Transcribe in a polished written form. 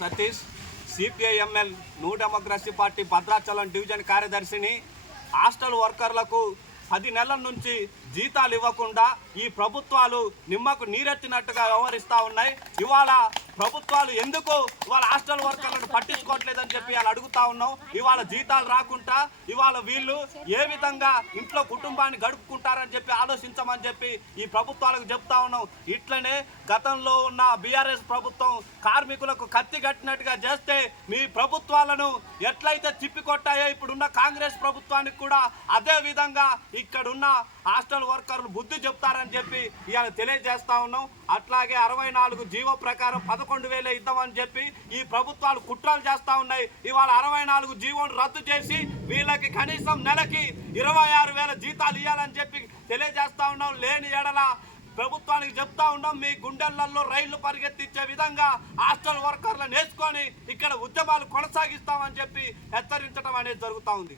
Satish CPIML new democracy party Bhadrachalam division కార్యదర్శిని. Hostel వర్కర్లకు 10 నెలల నుంచి జీతాలు ఇవ్వకుండా ఈ ప్రభుత్వాలు నిమ్మకు నీరెత్తినట్టుగా వ్యవహరిస్తూ ఉన్నాయి. ఇవాళ ప్రభుత్వాలు ఎందుకు ఇవాళ హాస్టల్ వర్కర్లను పట్టించుకోవట్లేదని చెప్పి వాళ్ళు అడుగుతా ఉన్నాం. ఇవాళ జీతాలు రాకుండా ఇవాళ వీళ్ళు ఏ విధంగా ఇంట్లో కుటుంబాన్ని గడుపుకుంటారని చెప్పి ఆలోచించమని చెప్పి ఈ ప్రభుత్వాలకు చెప్తా ఉన్నాం. ఇట్లనే గతంలో ఉన్న బీఆర్ఎస్ ప్రభుత్వం కార్మికులకు కత్తి కట్టినట్టుగా చేస్తే మీ ప్రభుత్వాలను ఎట్లయితే తిప్పికొట్టాయో ఇప్పుడున్న కాంగ్రెస్ ప్రభుత్వానికి కూడా అదే విధంగా ఇక్కడున్న హాస్టల్ వర్కర్లు బుద్ధి చెప్తారని చెప్పి ఇవాళ తెలియజేస్తా ఉన్నాం. అట్లాగే 64 జీవో ప్రకారం 11,000 ఇద్దామని చెప్పి ఈ ప్రభుత్వాలు కుట్రలు చేస్తూ ఉన్నాయి. ఇవాళ 64 జీవోను రద్దు చేసి వీళ్ళకి కనీసం నెలకి 26,000 జీతాలు ఇవ్వాలని చెప్పి తెలియజేస్తా ఉన్నాం. లేని ఎడల ప్రభుత్వానికి చెప్తా ఉన్నాం, మీ గుండెలలో రైళ్లు పరిగెత్తించే విధంగా హాస్టల్ వర్కర్లను వేసుకొని ఇక్కడ ఉద్యమాలు కొనసాగిస్తామని చెప్పి హెచ్చరించడం అనేది జరుగుతూ ఉంది.